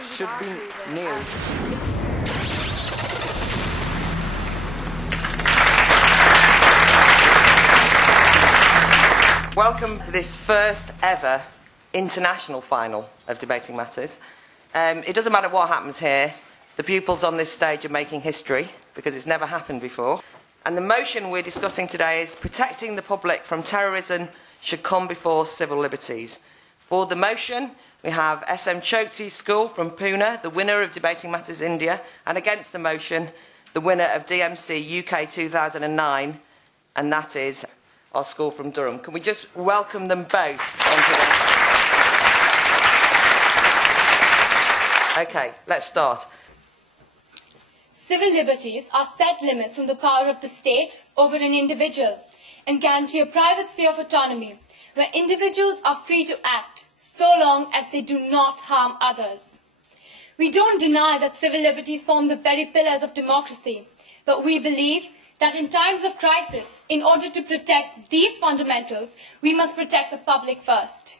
should be news. Welcome to this first ever international final of Debating Matters. It doesn't matter what happens here, the pupils on this stage are making history because it's never happened before. And the motion we're discussing today is protecting the public from terrorism should come before civil liberties. For the motion, we have SM Chokti School from Pune, the winner of Debating Matters India, and against the motion, the winner of DMC UK 2009, and that is our school from Durham. Can we just welcome them both onto the... Okay, let's start. Civil liberties are set limits on the power of the state over an individual and guarantee a private sphere of autonomy where individuals are free to act so long as they do not harm others. We don't deny that civil liberties form the very pillars of democracy, but we believe that in times of crisis, in order to protect these fundamentals, we must protect the public first.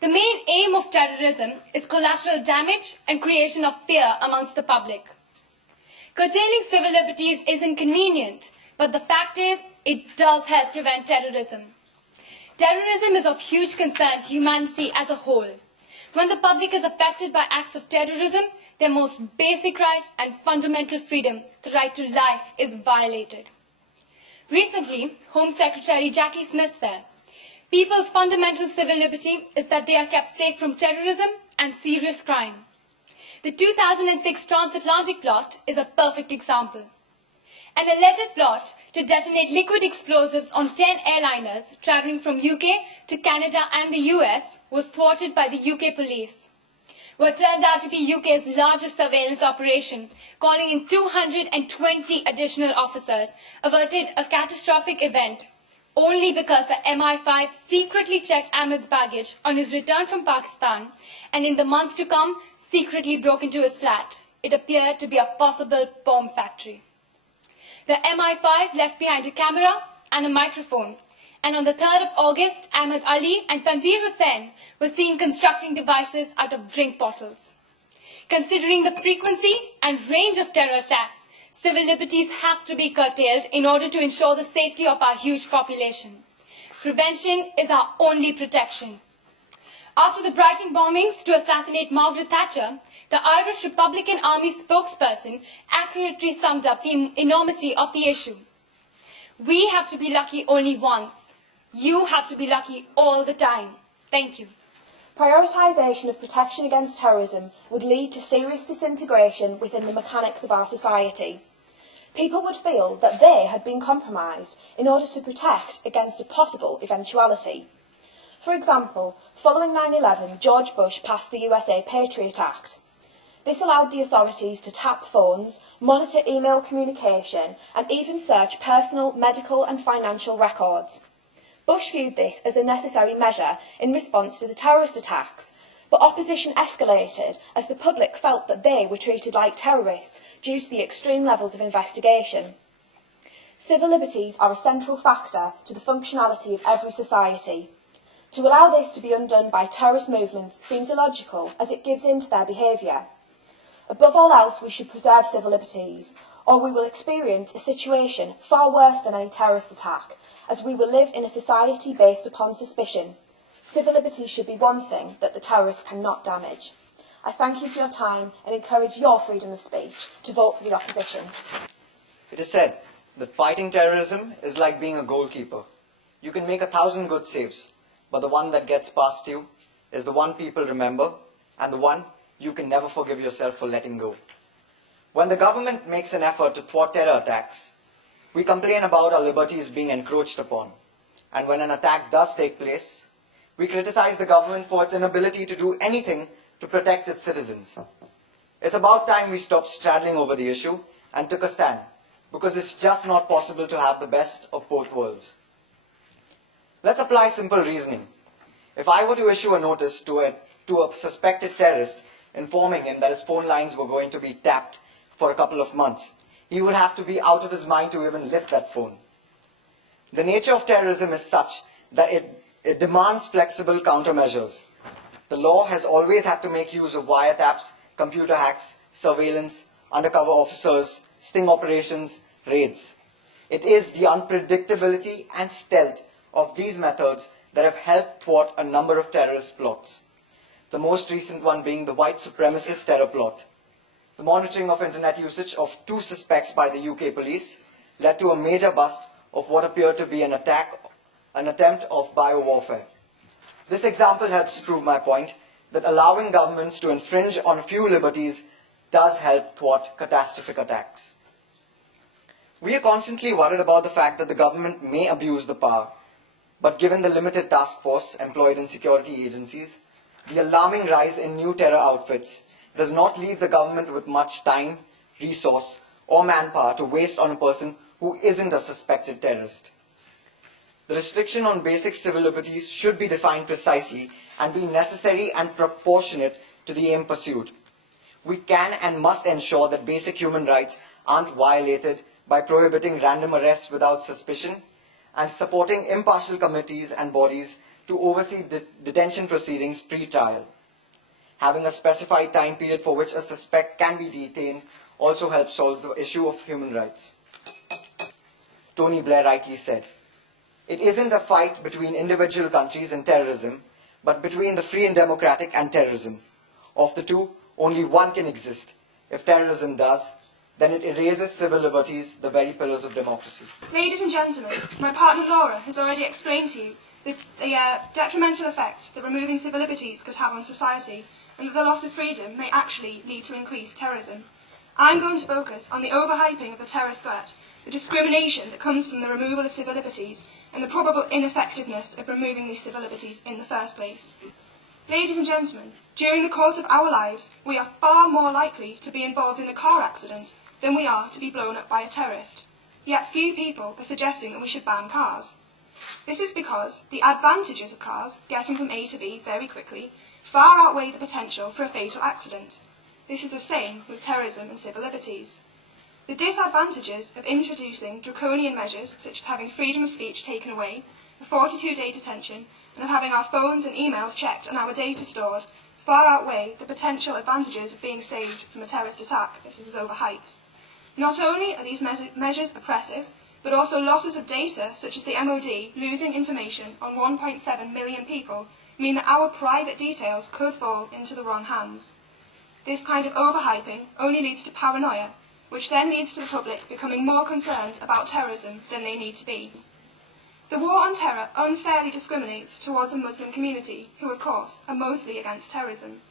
The main aim of terrorism is collateral damage and creation of fear amongst the public. Curtailing civil liberties is inconvenient, but the fact is, it does help prevent terrorism. Terrorism is of huge concern to humanity as a whole. When the public is affected by acts of terrorism, their most basic right and fundamental freedom, the right to life, is violated. Recently, Home Secretary Jackie Smith said, "People's fundamental civil liberty is that they are kept safe from terrorism and serious crime." The 2006 transatlantic plot is a perfect example. An alleged plot to detonate liquid explosives on 10 airliners travelling from UK to Canada and the US was thwarted by the UK police. What turned out to be UK's largest surveillance operation, calling in 220 additional officers, averted a catastrophic event only because the MI5 secretly checked Ahmed's baggage on his return from Pakistan and in the months to come secretly broke into his flat. It appeared to be a possible bomb factory. The MI5 left behind a camera and a microphone, and on the 3rd of August, Ahmed Ali and Tanveer Hussain were seen constructing devices out of drink bottles. Considering the frequency and range of terror attacks, civil liberties have to be curtailed in order to ensure the safety of our huge population. Prevention is our only protection. After the Brighton bombings to assassinate Margaret Thatcher, the Irish Republican Army spokesperson accurately summed up the enormity of the issue. We have to be lucky only once. You have to be lucky all the time. Thank you. Prioritisation of protection against terrorism would lead to serious disintegration within the mechanics of our society. People would feel that they had been compromised in order to protect against a possible eventuality. For example, following 9/11, George Bush passed the USA Patriot Act. This allowed the authorities to tap phones, monitor email communication, and even search personal, medical and financial records. Bush viewed this as a necessary measure in response to the terrorist attacks, but opposition escalated as the public felt that they were treated like terrorists due to the extreme levels of investigation. Civil liberties are a central factor to the functionality of every society. To allow this to be undone by terrorist movements seems illogical as it gives in to their behaviour. Above all else, we should preserve civil liberties, or we will experience a situation far worse than any terrorist attack, as we will live in a society based upon suspicion. Civil liberties should be one thing that the terrorists cannot damage. I thank you for your time and encourage your freedom of speech to vote for the opposition. It is said that fighting terrorism is like being a goalkeeper. You can make 1,000 good saves, but the one that gets past you is the one people remember and the one you can never forgive yourself for letting go. When the government makes an effort to thwart terror attacks, we complain about our liberties being encroached upon. And when an attack does take place, we criticize the government for its inability to do anything to protect its citizens. It's about time we stopped straddling over the issue and took a stand, because it's just not possible to have the best of both worlds. Let's apply simple reasoning. If I were to issue a notice to a suspected terrorist informing him that his phone lines were going to be tapped for a couple of months, he would have to be out of his mind to even lift that phone. The nature of terrorism is such that it demands flexible countermeasures. The law has always had to make use of wiretaps computer hacks, surveillance, undercover officers, sting operations, raids. It is the unpredictability and stealth of these methods that have helped thwart a number of terrorist plots. The most recent one being the white supremacist terror plot. The monitoring of internet usage of 2 suspects by the UK police led to a major bust of what appeared to be an attempt of biowarfare. This example helps prove my point that allowing governments to infringe on a few liberties does help thwart catastrophic attacks. We are constantly worried about the fact that the government may abuse the power, but given the limited task force employed in security agencies, the alarming rise in new terror outfits does not leave the government with much time, resource, or manpower to waste on a person who isn't a suspected terrorist. The restriction on basic civil liberties should be defined precisely and be necessary and proportionate to the aim pursued. We can and must ensure that basic human rights aren't violated by prohibiting random arrests without suspicion and supporting impartial committees and bodies to oversee detention proceedings pre-trial. Having a specified time period for which a suspect can be detained also helps solve the issue of human rights. Tony Blair rightly said, "It isn't a fight between individual countries and terrorism, but between the free and democratic and terrorism. Of the two, only one can exist. If terrorism does, then it erases civil liberties, the very pillars of democracy." Ladies and gentlemen, my partner Laura has already explained to you the detrimental effects that removing civil liberties could have on society, and that the loss of freedom may actually lead to increased terrorism. I'm going to focus on the overhyping of the terrorist threat, the discrimination that comes from the removal of civil liberties, and the probable ineffectiveness of removing these civil liberties in the first place. Ladies and gentlemen, during the course of our lives, we are far more likely to be involved in a car accident than we are to be blown up by a terrorist. Yet few people are suggesting that we should ban cars. This is because the advantages of cars, getting from A to B very quickly, far outweigh the potential for a fatal accident. This is the same with terrorism and civil liberties. The disadvantages of introducing draconian measures, such as having freedom of speech taken away, a 42-day detention, and of having our phones and emails checked and our data stored, far outweigh the potential advantages of being saved from a terrorist attack. This is overhyped. Not only are these measures oppressive, but also losses of data, such as the MOD losing information on 1.7 million people, mean that our private details could fall into the wrong hands. This kind of overhyping only leads to paranoia, which then leads to the public becoming more concerned about terrorism than they need to be. The war on terror unfairly discriminates towards a Muslim community, who of course are mostly against terrorism.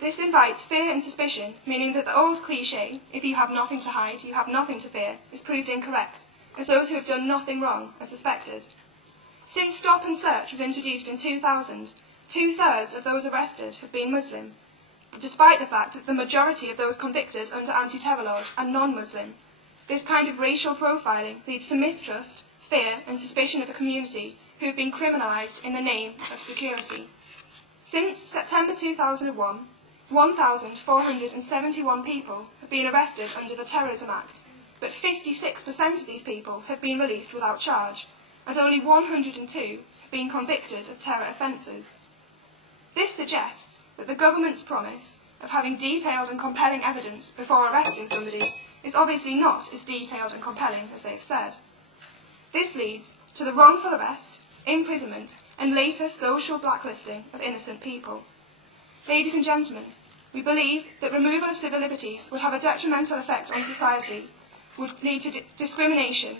This invites fear and suspicion, meaning that the old cliché, "if you have nothing to hide, you have nothing to fear," is proved incorrect, as those who have done nothing wrong are suspected. Since stop and search was introduced in 2000, 2/3 of those arrested have been Muslim, despite the fact that the majority of those convicted under anti-terror laws are non-Muslim. This kind of racial profiling leads to mistrust, fear and suspicion of a community who have been criminalised in the name of security. Since September 2001, 1,471 people have been arrested under the Terrorism Act, but 56% of these people have been released without charge, and only 102 have been convicted of terror offences. This suggests that the government's promise of having detailed and compelling evidence before arresting somebody is obviously not as detailed and compelling as they have said. This leads to the wrongful arrest, imprisonment, and later social blacklisting of innocent people. Ladies and gentlemen, we believe that removal of civil liberties would have a detrimental effect on society, would lead to discrimination,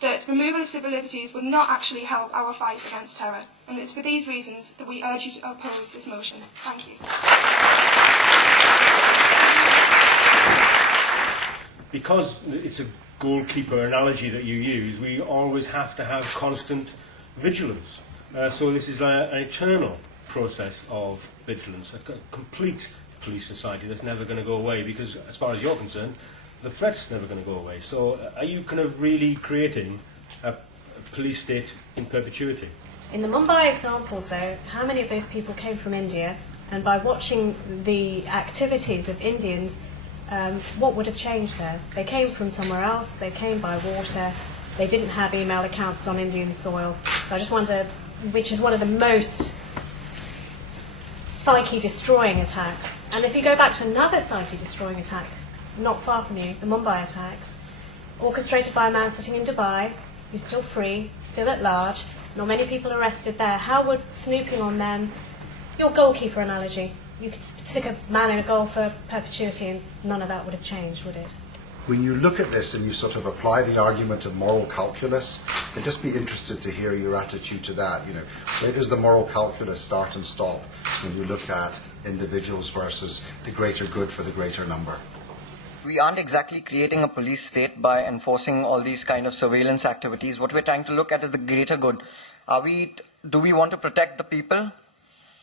that removal of civil liberties would not actually help our fight against terror, and it's for these reasons that we urge you to oppose this motion. Thank you. Because it's a goalkeeper analogy that you use, we always have to have constant vigilance. So this is like an eternal process of vigilance, a complete police society that's never going to go away, because as far as you're concerned, the threat's never going to go away. So are you kind of really creating a police state in perpetuity? In the Mumbai examples, though, how many of those people came from India? And by watching the activities of Indians, what would have changed there? They came from somewhere else, they came by water, they didn't have email accounts on Indian soil. So I just wonder, which is one of the most psyche-destroying attacks. And if you go back to another psyche-destroying attack, not far from you, the Mumbai attacks, orchestrated by a man sitting in Dubai, who's still free, still at large, not many people arrested there. How would snooping on them, your goalkeeper analogy, you could stick a man in a goal for perpetuity and none of that would have changed, would it? When you look at this and you sort of apply the argument of moral calculus, I'd just be interested to hear your attitude to that. You know, where does the moral calculus start and stop when you look at individuals versus the greater good for the greater number? We aren't exactly creating a police state by enforcing all these kind of surveillance activities. What we're trying to look at is the greater good. Do we want to protect the people?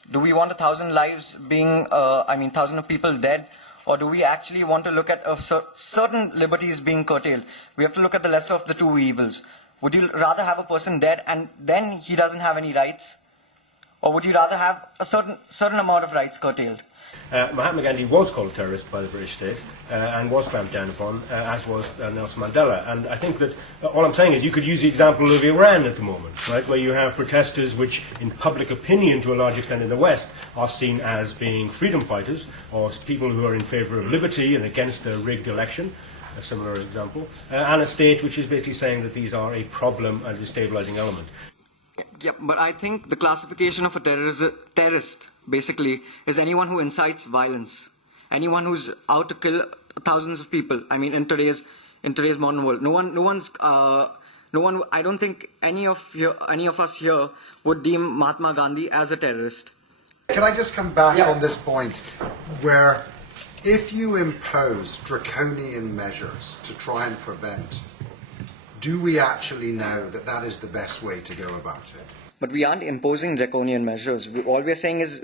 Do we want 1,000 lives being, 1,000 of people dead? Or do we actually want to look at certain liberties being curtailed? We have to look at the lesser of the two evils. Would you rather have a person dead and then he doesn't have any rights? Or would you rather have a certain amount of rights curtailed? Mahatma Gandhi was called a terrorist by the British state and was clamped down upon, as was Nelson Mandela. And I think that all I'm saying is you could use the example of Iran at the moment, right, where you have protesters which, in public opinion to a large extent in the West, are seen as being freedom fighters or people who are in favour of liberty and against a rigged election, a similar example, and a state which is basically saying that these are a problem and a destabilising element. Yeah, but I think the classification of a terrorist, basically, is anyone who incites violence. Anyone who's out to kill thousands of people. I mean, in today's modern world, I don't think any of us here would deem Mahatma Gandhi as a terrorist. Can I just come back on this point where if you impose draconian measures to try and prevent, do we actually know that that is the best way to go about it? But we aren't imposing draconian measures. All we're saying is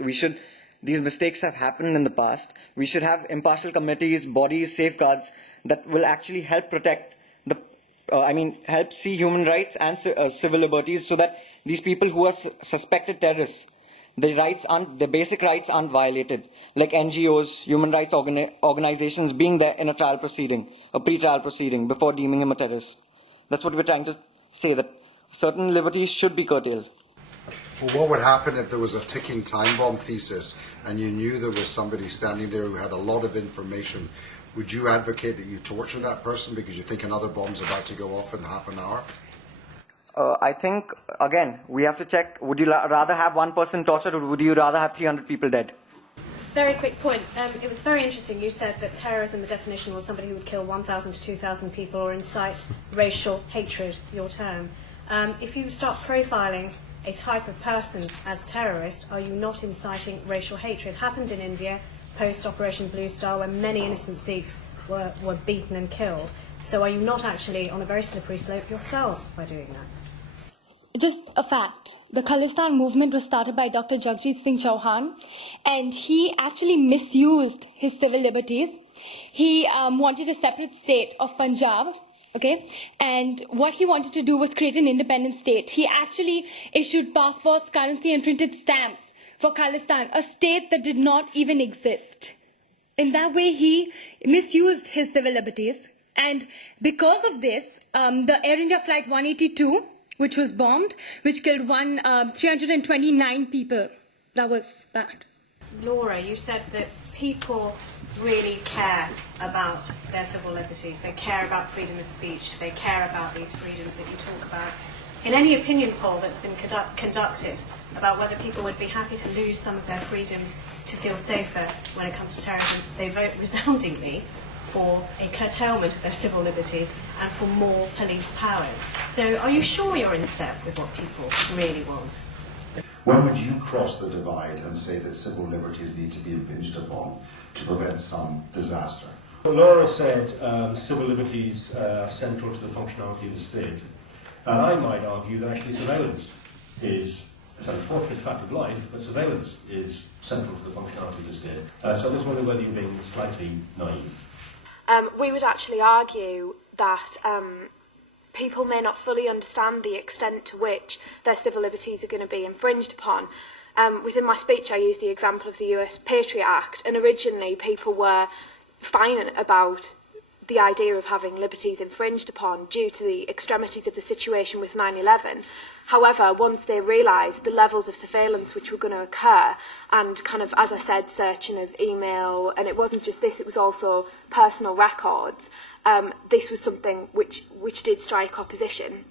these mistakes have happened in the past. We should have impartial committees, bodies, safeguards that will actually help protect help see human rights and civil liberties so that these people who are suspected terrorists, their basic rights aren't violated. Like NGOs, human rights organizations being there in a trial proceeding, a pre-trial proceeding before deeming him a terrorist. That's what we're trying to say, that certain liberties should be curtailed. Well, what would happen if there was a ticking time bomb thesis and you knew there was somebody standing there who had a lot of information? Would you advocate that you torture that person because you think another bomb's about to go off in half an hour? I think, again, we have to check, would you rather have one person tortured or would you rather have 300 people dead? Very quick point. It was very interesting. You said that terrorism, the definition was somebody who would kill 1,000 to 2,000 people or incite racial hatred, your term. If you start profiling a type of person as terrorist, are you not inciting racial hatred? It happened in India post-Operation Blue Star when many innocent Sikhs were beaten and killed. So are you not actually on a very slippery slope yourselves by doing that? Just a fact. The Khalistan movement was started by Dr. Jagjit Singh Chauhan, and he actually misused his civil liberties. He wanted a separate state of Punjab, okay? And what he wanted to do was create an independent state. He actually issued passports, currency, and printed stamps for Khalistan, a state that did not even exist. In that way, he misused his civil liberties. And because of this, the Air India Flight 182, which was bombed, which killed 329 people. That was bad. Laura, you said that people really care about their civil liberties. They care about freedom of speech. They care about these freedoms that you talk about. In any opinion poll that's been conducted about whether people would be happy to lose some of their freedoms to feel safer when it comes to terrorism, they vote resoundingly for a curtailment of their civil liberties and for more police powers. So are you sure you're in step with what people really want? When would you cross the divide and say that civil liberties need to be impinged upon to prevent some disaster? Well, Laura said civil liberties are central to the functionality of the state. And I might argue that actually surveillance is, it's an unfortunate fact of life, but surveillance is central to the functionality of the state. So I just wonder whether you're being slightly naive. We would actually argue that people may not fully understand the extent to which their civil liberties are going to be infringed upon. Within my speech, I used the example of the US Patriot Act, and originally people were fine about the idea of having liberties infringed upon due to the extremities of the situation with 9/11. However, once they realised the levels of surveillance which were going to occur, and kind of, as I said, searching of email, and it wasn't just this, it was also personal records, this was something which did strike opposition.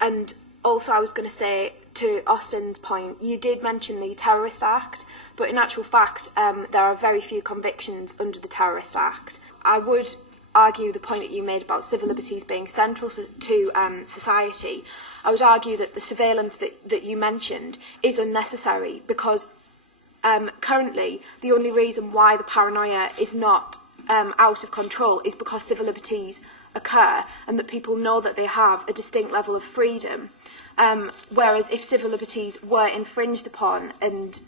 And also I was going to say, to Austin's point, you did mention the Terrorist Act, but in actual fact there are very few convictions under the Terrorist Act. I would argue the point that you made about civil liberties being central to society. I would argue that the surveillance that you mentioned is unnecessary because currently the only reason why the paranoia is not out of control is because civil liberties occur and that people know that they have a distinct level of freedom. Whereas if civil liberties were infringed upon and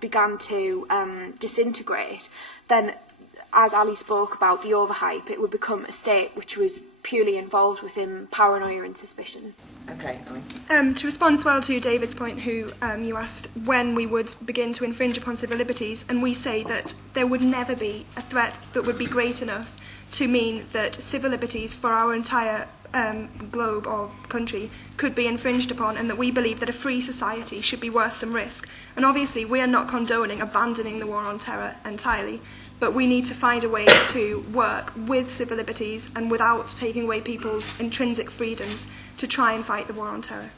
began to disintegrate, then, as Ali spoke about, the overhype, it would become a state which was purely involved within paranoia and suspicion. Okay. To respond as well to David's point, who you asked when we would begin to infringe upon civil liberties, and we say that there would never be a threat that would be great enough to mean that civil liberties for our entire globe or country could be infringed upon, and that we believe that a free society should be worth some risk. And obviously we are not condoning abandoning the war on terror entirely, but we need to find a way to work with civil liberties and without taking away people's intrinsic freedoms to try and fight the war on terror.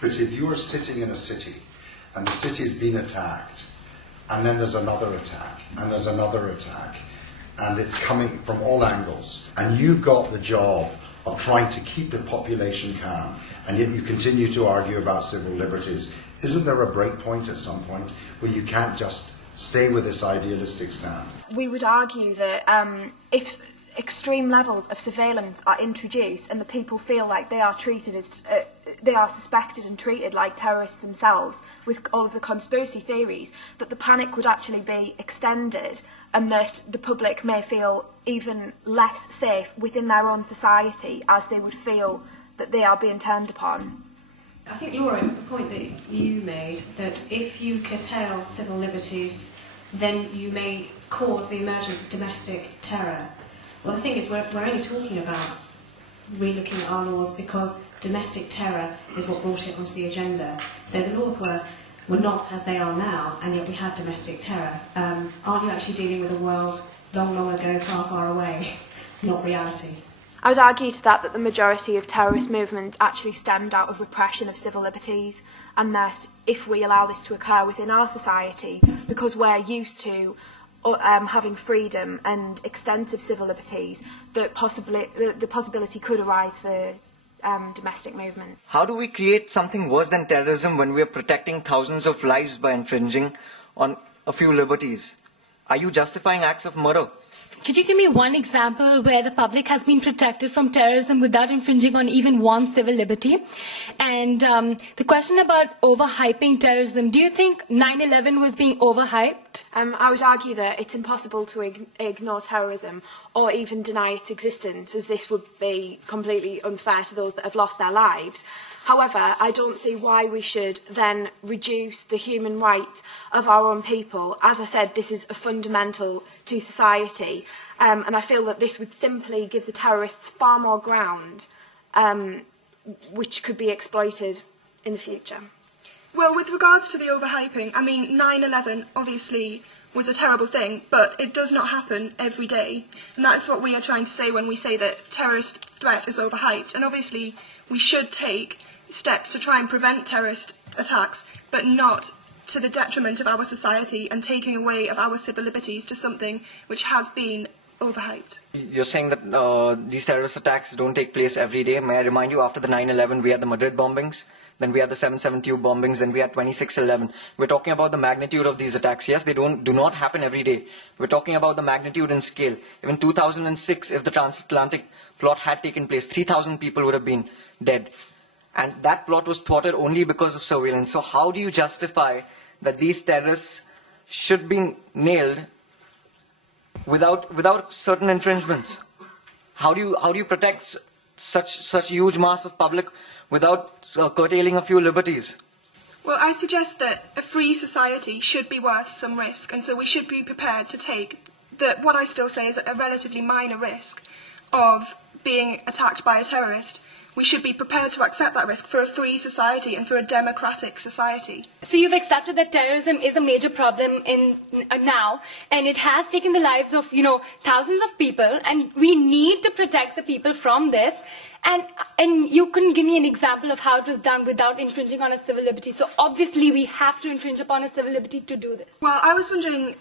But if you're sitting in a city and the city's been attacked, and then there's another attack, and there's another attack, and it's coming from all angles, and you've got the job of trying to keep the population calm, and yet you continue to argue about civil liberties, isn't there a break point at some point where you can't just stay with this idealistic stand? We would argue that if extreme levels of surveillance are introduced and the people feel like they are treated as they are suspected and treated like terrorists themselves, with all of the conspiracy theories, that the panic would actually be extended and that the public may feel even less safe within their own society as they would feel that they are being turned upon. I think, Laura, it was the point that you made, that if you curtail civil liberties, then you may cause the emergence of domestic terror. Well, the thing is, we're only talking about relooking at our laws because domestic terror is what brought it onto the agenda. So the laws were not as they are now, and yet we had domestic terror. Aren't you actually dealing with a world long, long ago, far, far away, not reality? I would argue to that the majority of terrorist movements actually stemmed out of repression of civil liberties, and that if we allow this to occur within our society, because we're used to having freedom and extensive civil liberties, the possibility could arise for domestic movement. How do we create something worse than terrorism when we are protecting thousands of lives by infringing on a few liberties? Are you justifying acts of murder? Could you give me one example where the public has been protected from terrorism without infringing on even one civil liberty? And the question about overhyping terrorism, do you think 9/11 was being overhyped? I would argue that it's impossible to ignore terrorism or even deny its existence, as this would be completely unfair to those that have lost their lives. However, I don't see why we should then reduce the human right of our own people. As I said, this is a fundamental to society, and I feel that this would simply give the terrorists far more ground, which could be exploited in the future. Well, with regards to the overhyping, I mean, 9/11 obviously was a terrible thing, but it does not happen every day. And that's what we are trying to say when we say that terrorist threat is overhyped. And obviously, we should take steps to try and prevent terrorist attacks, but not to the detriment of our society and taking away of our civil liberties to something which has been overhyped. You're saying that these terrorist attacks don't take place every day. May I remind you, after the 9/11, we had the Madrid bombings, then we had the 7/7 bombings, then we had 26/11. We're talking about the magnitude of these attacks. Yes, they do not happen every day. We're talking about the magnitude and scale. Even 2006, if the transatlantic plot had taken place, 3,000 people would have been dead. And that plot was thwarted only because of surveillance. So how do you justify that these terrorists should be nailed without certain infringements? How do you protect such huge mass of public without curtailing a few liberties? Well, I suggest that a free society should be worth some risk, and so we should be prepared to take what I still say is a relatively minor risk, of being attacked by a terrorist, we should be prepared to accept that risk for a free society and for a democratic society. So you've accepted that terrorism is a major problem now, and it has taken the lives of, thousands of people, and we need to protect the people from this. And you couldn't give me an example of how it was done without infringing on a civil liberty. So obviously we have to infringe upon a civil liberty to do this. Well, I was wondering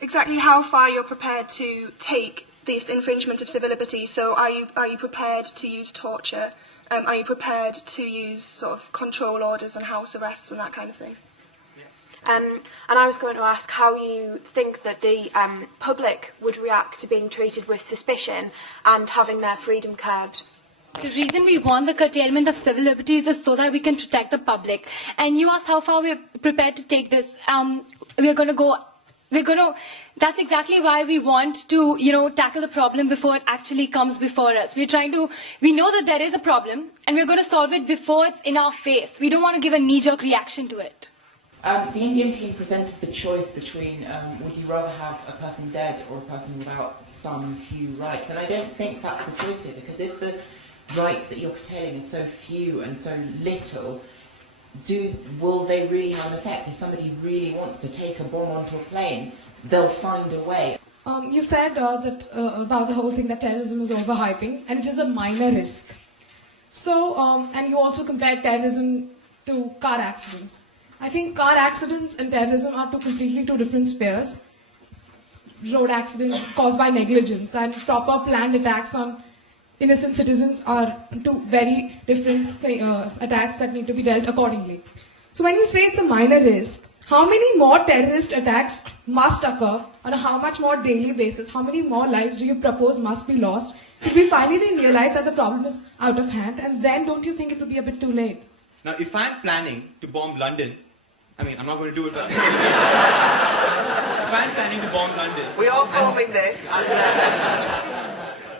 exactly how far you're prepared to take this infringement of civil liberties. So are you prepared to use torture? Are you prepared to use sort of control orders and house arrests and that kind of thing? And I was going to ask how you think that the public would react to being treated with suspicion and having their freedom curbed. The reason we want the curtailment of civil liberties is so that we can protect the public. And you asked how far we're prepared to take this. That's exactly why we want to, tackle the problem before it actually comes before us. We know that there is a problem, and we're going to solve it before it's in our face. We don't want to give a knee-jerk reaction to it. The Indian team presented the choice between would you rather have a person dead or a person without some few rights, and I don't think that's the choice here, because if the rights that you're curtailing are so few and so little, will they really have an effect? If somebody really wants to take a bomb onto a plane, they'll find a way. You said that about the whole thing that terrorism is overhyping, and it is a minor risk. So, and you also compared terrorism to car accidents. I think car accidents and terrorism are completely two different spheres. Road accidents caused by negligence and proper planned attacks on innocent citizens are two very different attacks that need to be dealt accordingly. So when you say it's a minor risk, how many more terrorist attacks must occur on a how much more daily basis? How many more lives do you propose must be lost till we finally realize that the problem is out of hand, and then don't you think it would be a bit too late? Now, if I'm planning to bomb London, I'm not going to do it, but if I'm planning to bomb London... We are filming this.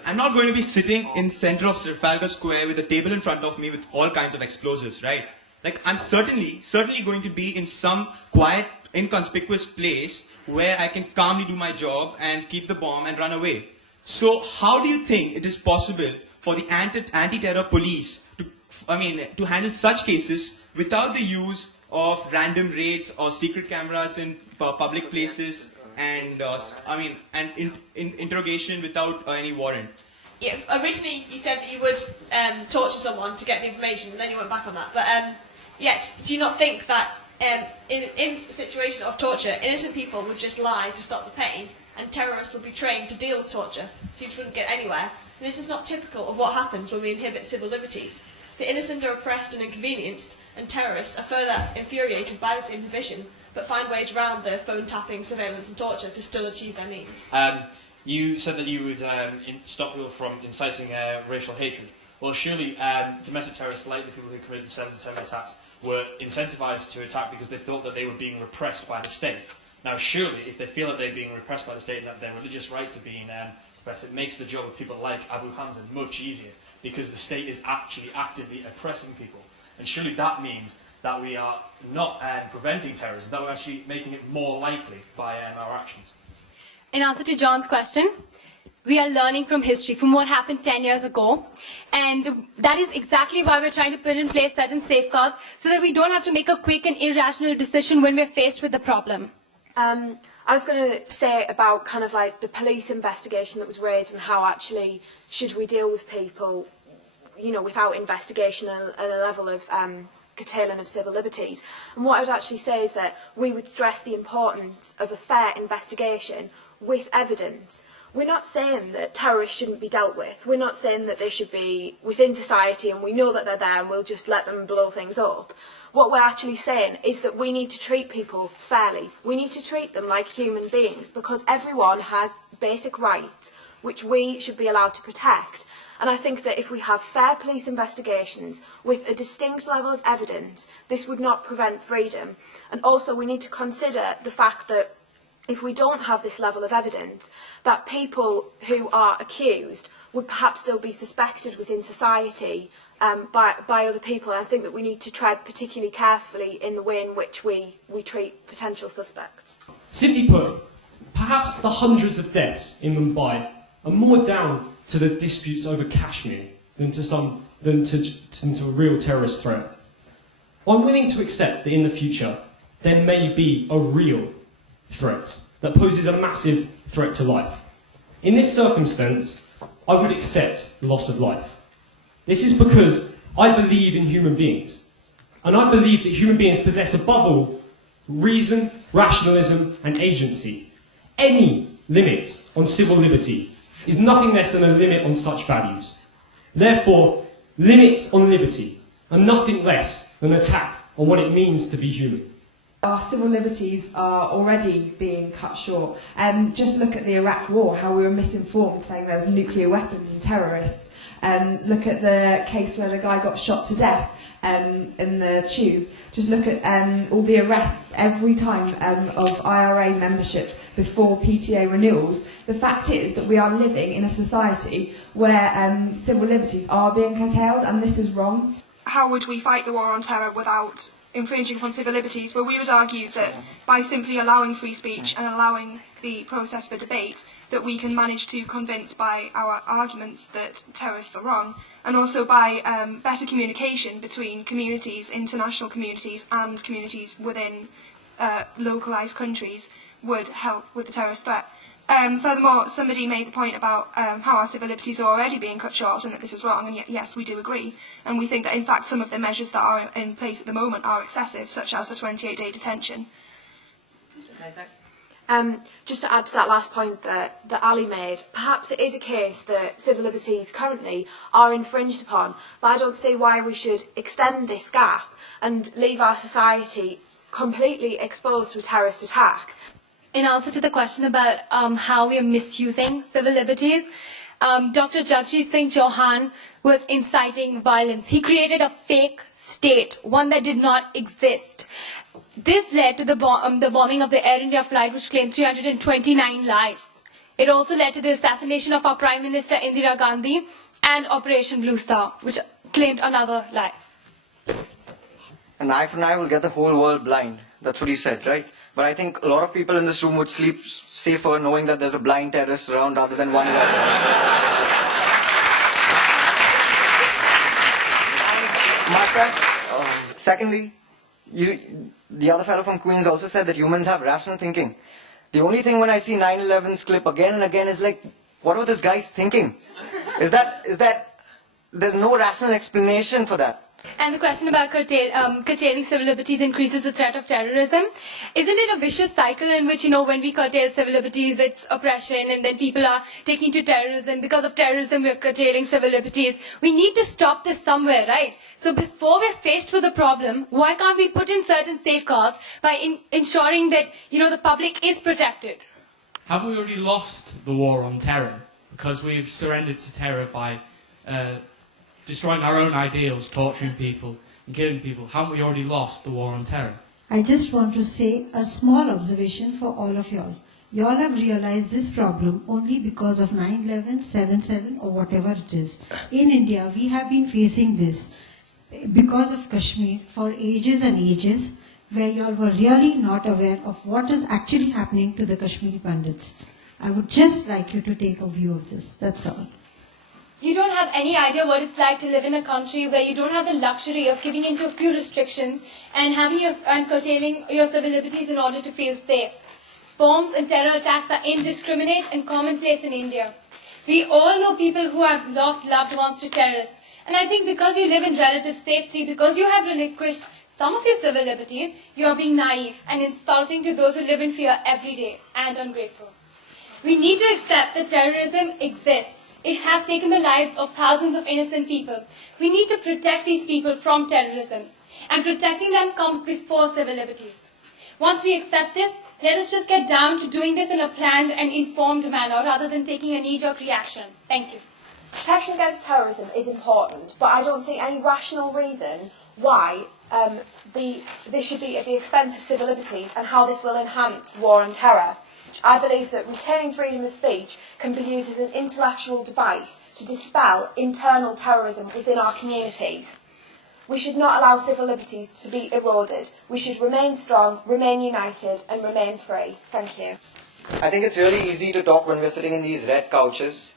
I'm not going to be sitting in center of Trafalgar Square with a table in front of me with all kinds of explosives, right? I'm certainly going to be in some quiet, inconspicuous place where I can calmly do my job and keep the bomb and run away. So how do you think it is possible for the anti-terror police to handle such cases without the use of random raids or secret cameras in public places and interrogation without any warrant? Yeah, originally you said that you would torture someone to get the information, and then you went back on that. But yet, do you not think that in a situation of torture, innocent people would just lie to stop the pain, and terrorists would be trained to deal with torture, so you just wouldn't get anywhere? And this is not typical of what happens when we inhibit civil liberties. The innocent are oppressed and inconvenienced, and terrorists are further infuriated by this inhibition, but find ways around the phone tapping, surveillance and torture to still achieve their means. You said that you would stop people from inciting racial hatred. Well, surely domestic terrorists, like the people who committed the 7th December attacks, were incentivized to attack because they thought that they were being repressed by the state. Now, surely, if they feel that they're being repressed by the state and that their religious rights are being repressed, it makes the job of people like Abu Hamza much easier, because the state is actually actively oppressing people. And surely that means that we are not preventing terrorism, that we're actually making it more likely by our actions. In answer to John's question, we are learning from history, from what happened 10 years ago. And that is exactly why we're trying to put in place certain safeguards, so that we don't have to make a quick and irrational decision when we're faced with the problem. I was going to say about kind of like the police investigation that was raised, and how actually should we deal with people, without investigation and a level of curtailing of civil liberties. And what I would actually say is that we would stress the importance of a fair investigation with evidence. We're not saying that terrorists shouldn't be dealt with. We're not saying that they should be within society and we know that they're there and we'll just let them blow things up. What we're actually saying is that we need to treat people fairly. We need to treat them like human beings, because everyone has basic rights which we should be allowed to protect. And I think that if we have fair police investigations with a distinct level of evidence, this would not prevent freedom. And also we need to consider the fact that if we don't have this level of evidence, that people who are accused would perhaps still be suspected within society by other people. And I think that we need to tread particularly carefully in the way in which we treat potential suspects. Simply put, perhaps the hundreds of deaths in Mumbai are more down to the disputes over Kashmir than to a real terrorist threat. I'm willing to accept that in the future there may be a real threat that poses a massive threat to life. In this circumstance, I would accept the loss of life. This is because I believe in human beings, and I believe that human beings possess above all reason, rationalism and agency. Any limit on civil liberty is nothing less than a limit on such values. Therefore, limits on liberty are nothing less than an attack on what it means to be human. Our civil liberties are already being cut short. Just look at the Iraq War, how we were misinformed, saying there was nuclear weapons and terrorists. Look at the case where the guy got shot to death in the tube. Just look at all the arrests every time of IRA membership before PTA renewals. The fact is that we are living in a society where civil liberties are being curtailed, and this is wrong. How would we fight the war on terror without infringing upon civil liberties? Well, we would argue that by simply allowing free speech and allowing the process for debate, that we can manage to convince by our arguments that terrorists are wrong, and also by better communication between communities, international communities, and communities within localised countries would help with the terrorist threat. Furthermore, somebody made the point about how our civil liberties are already being cut short and that this is wrong, and yes, we do agree. And we think that, in fact, some of the measures that are in place at the moment are excessive, such as the 28-day detention. Okay, thanks. Just to add to that last point that Ali made, perhaps it is a case that civil liberties currently are infringed upon, but I don't see why we should extend this gap and leave our society completely exposed to a terrorist attack. In answer to the question about how we are misusing civil liberties, Dr. Jagjit Singh Chauhan was inciting violence. He created a fake state, one that did not exist. This led to the bombing of the Air India flight, which claimed 329 lives. It also led to the assassination of our Prime Minister Indira Gandhi and Operation Blue Star, which claimed another life. An eye for an eye will get the whole world blind. That's what he said, right? But I think a lot of people in this room would sleep safer knowing that there's a blind terrorist around rather than one who has secondly, the other fellow from Queens also said that humans have rational thinking. The only thing when I see 9/11's clip again and again is like, what were those guys thinking? Is that there's no rational explanation for that. And the question about curtailing civil liberties increases the threat of terrorism. Isn't it a vicious cycle in which, when we curtail civil liberties, it's oppression, and then people are taking to terrorism. Because of terrorism, we're curtailing civil liberties. We need to stop this somewhere, right? So before we're faced with a problem, why can't we put in certain safeguards by ensuring that, the public is protected? Have we already lost the war on terror? Because we've surrendered to terror by destroying our own ideals, torturing people and killing people. Haven't we already lost the war on terror? I just want to say a small observation for all of y'all. Y'all have realized this problem only because of 9/11, 7/7 or whatever it is. In India, we have been facing this because of Kashmir for ages and ages, where y'all were really not aware of what is actually happening to the Kashmiri Pandits. I would just like you to take a view of this. That's all. You don't have any idea what it's like to live in a country where you don't have the luxury of giving in to a few restrictions and curtailing your civil liberties in order to feel safe. Bombs and terror attacks are indiscriminate and commonplace in India. We all know people who have lost loved ones to terrorists. And I think because you live in relative safety, because you have relinquished some of your civil liberties, you are being naive and insulting to those who live in fear every day and ungrateful. We need to accept that terrorism exists. It has taken the lives of thousands of innocent people. We need to protect these people from terrorism. And protecting them comes before civil liberties. Once we accept this, let us just get down to doing this in a planned and informed manner rather than taking a knee-jerk reaction. Thank you. Protection against terrorism is important, but I don't see any rational reason why this should be at the expense of civil liberties and how this will enhance the war on terror. I believe that retaining freedom of speech can be used as an intellectual device to dispel internal terrorism within our communities. We should not allow civil liberties to be eroded. We should remain strong, remain united and remain free. Thank you. I think it's really easy to talk when we're sitting in these red couches.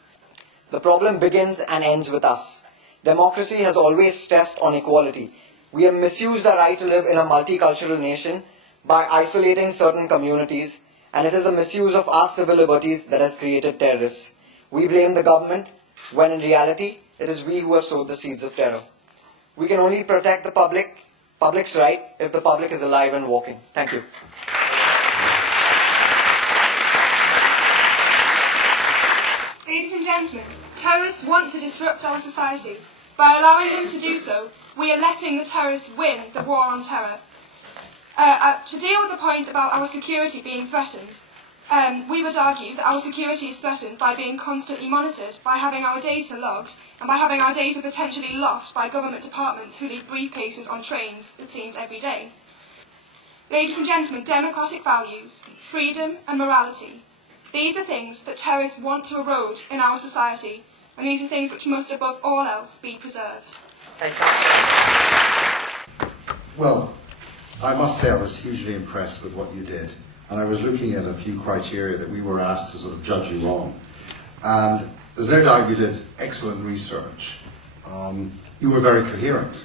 The problem begins and ends with us. Democracy has always stressed on equality. We have misused our right to live in a multicultural nation by isolating certain communities, and it is the misuse of our civil liberties that has created terrorists. We blame the government, when in reality, it is we who have sowed the seeds of terror. We can only protect the public's right if the public is alive and walking. Thank you. Ladies and gentlemen, terrorists want to disrupt our society. By allowing them to do so, we are letting the terrorists win the war on terror. To deal with the point about our security being threatened, we would argue that our security is threatened by being constantly monitored, by having our data logged, and by having our data potentially lost by government departments who leave briefcases on trains, it seems, every day. Ladies and gentlemen, democratic values, freedom and morality, these are things that terrorists want to erode in our society, and these are things which must above all else be preserved. Well, I must say I was hugely impressed with what you did. And I was looking at a few criteria that we were asked to sort of judge you on. And there's no doubt you did excellent research. You were very coherent.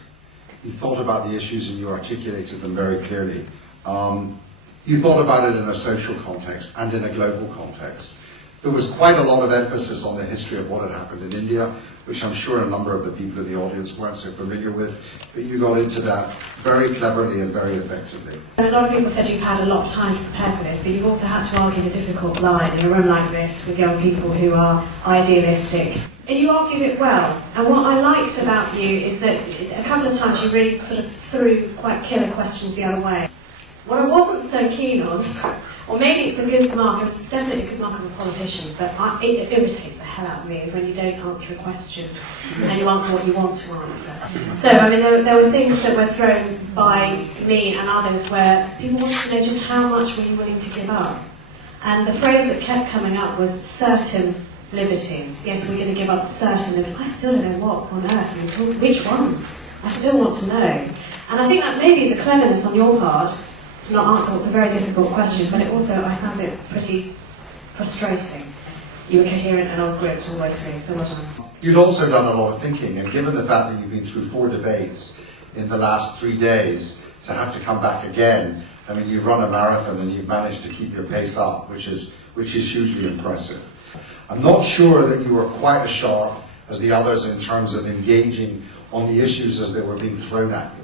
You thought about the issues and you articulated them very clearly. You thought about it in a social context and in a global context. There was quite a lot of emphasis on the history of what had happened in India, which I'm sure a number of the people in the audience weren't so familiar with, but you got into that very cleverly and very effectively. A lot of people said you've had a lot of time to prepare for this, but you've also had to argue the difficult line in a room like this with young people who are idealistic. And you argued it well. And what I liked about you is that a couple of times you really sort of threw quite killer questions the other way. What I wasn't so keen on, or maybe it's a good mark, it's definitely a good mark of a politician, but it irritates the hell out of me is when you don't answer a question and you answer what you want to answer. So, I mean, there were things that were thrown by me and others where people wanted to know just how much were you willing to give up. And the phrase that kept coming up was certain liberties. Yes, we're going to give up certain liberties. I still don't know what on earth you're talking, which ones? I still want to know. And I think that maybe is a cleverness on your part to not answer what's a very difficult question, but it also, I found it pretty frustrating. You were coherent and I was gripped all the way through, so well done. You'd also done a lot of thinking, and given the fact that you've been through 4 debates in the last 3 days, to have to come back again, I mean, you've run a marathon and you've managed to keep your pace up, which is hugely impressive. I'm not sure that you were quite as sharp as the others in terms of engaging on the issues as they were being thrown at you.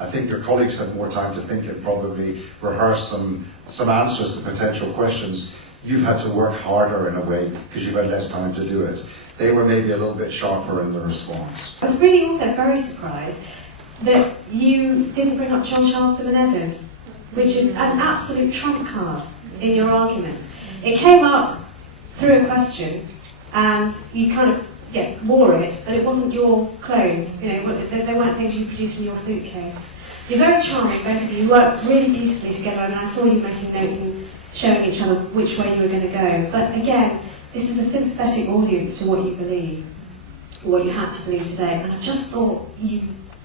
I think your colleagues had more time to think and probably rehearse some answers to potential questions. You've had to work harder in a way because you've had less time to do it. They were maybe a little bit sharper in the response. I was really also very surprised that you didn't bring up John Charles de Menezes, which is an absolute trump card in your argument. It came up through a question and you kind of wore it, but it wasn't your clothes. You know, they weren't things you produced in your suitcase. You're very charming, both of you. You work really beautifully together, and I saw you making notes and showing each other which way you were going to go. But again, this is a sympathetic audience to what you believe, what you had to believe today. And I just thought you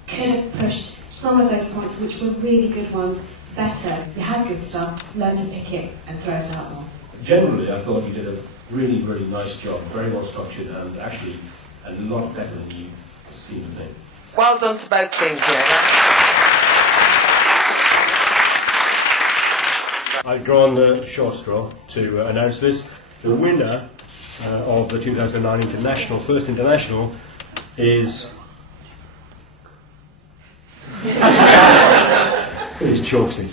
could have pushed some of those points, which were really good ones, better. You had good stuff, learn to pick it and throw it out more. Generally, I thought you did a really, really nice job, very well structured, and actually a lot better than you seem to think. Well done to both teams here. I've drawn the short straw to announce this. The winner of the 2009 First International is Chokesy.